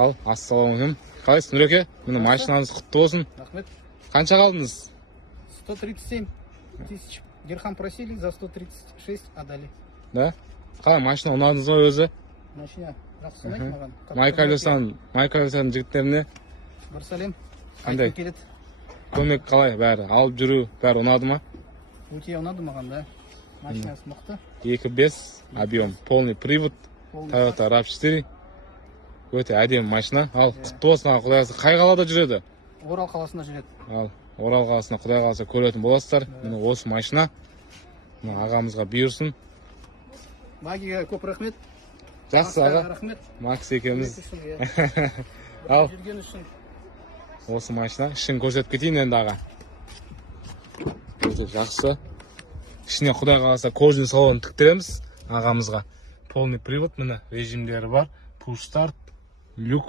Ал, ассалаумағалейкум. Қалайсыз, Нұреке? Міне машинаңыз құтты болсын. Рахмет. Қанша қалдыңыз? 137 тысяч дирхам просили, за 136 отдали. Да? Қалай, машина ұнадыңыз ғой өзі? Машина жақсы ұнайды маған. Майкалюсан жігіттеріне Бір сәлем. Қандай? Айтып келеді. көмек қалай, бәрі алып жүру, бәрі ұнады ма? Өте ұнады маған, да. Машинасы мықты. 2.5 объем, полный привод, Toyota RAV4. Өте әдемі машина. Ал, құтты болсын, аға, құдай қаласа. Қай қалада жүреді? Орал қаласында жүреді. Ал, Орал қаласына құдай қаласа көретін боласыздар. Міне осы машина. Мына ағамызға бұйырсын. Магиға көп рахмет. Жақсы аға. Рахмет. Макс екеуміз. Ал. Ал, осы машина. Ішін көрсетіп кетейін енді аға. Өте жақсы. Ішіне құдай қаласа кожный салон тіктіреміз ағамызға. Полный привод, міне режимдері бар. Push start, люк.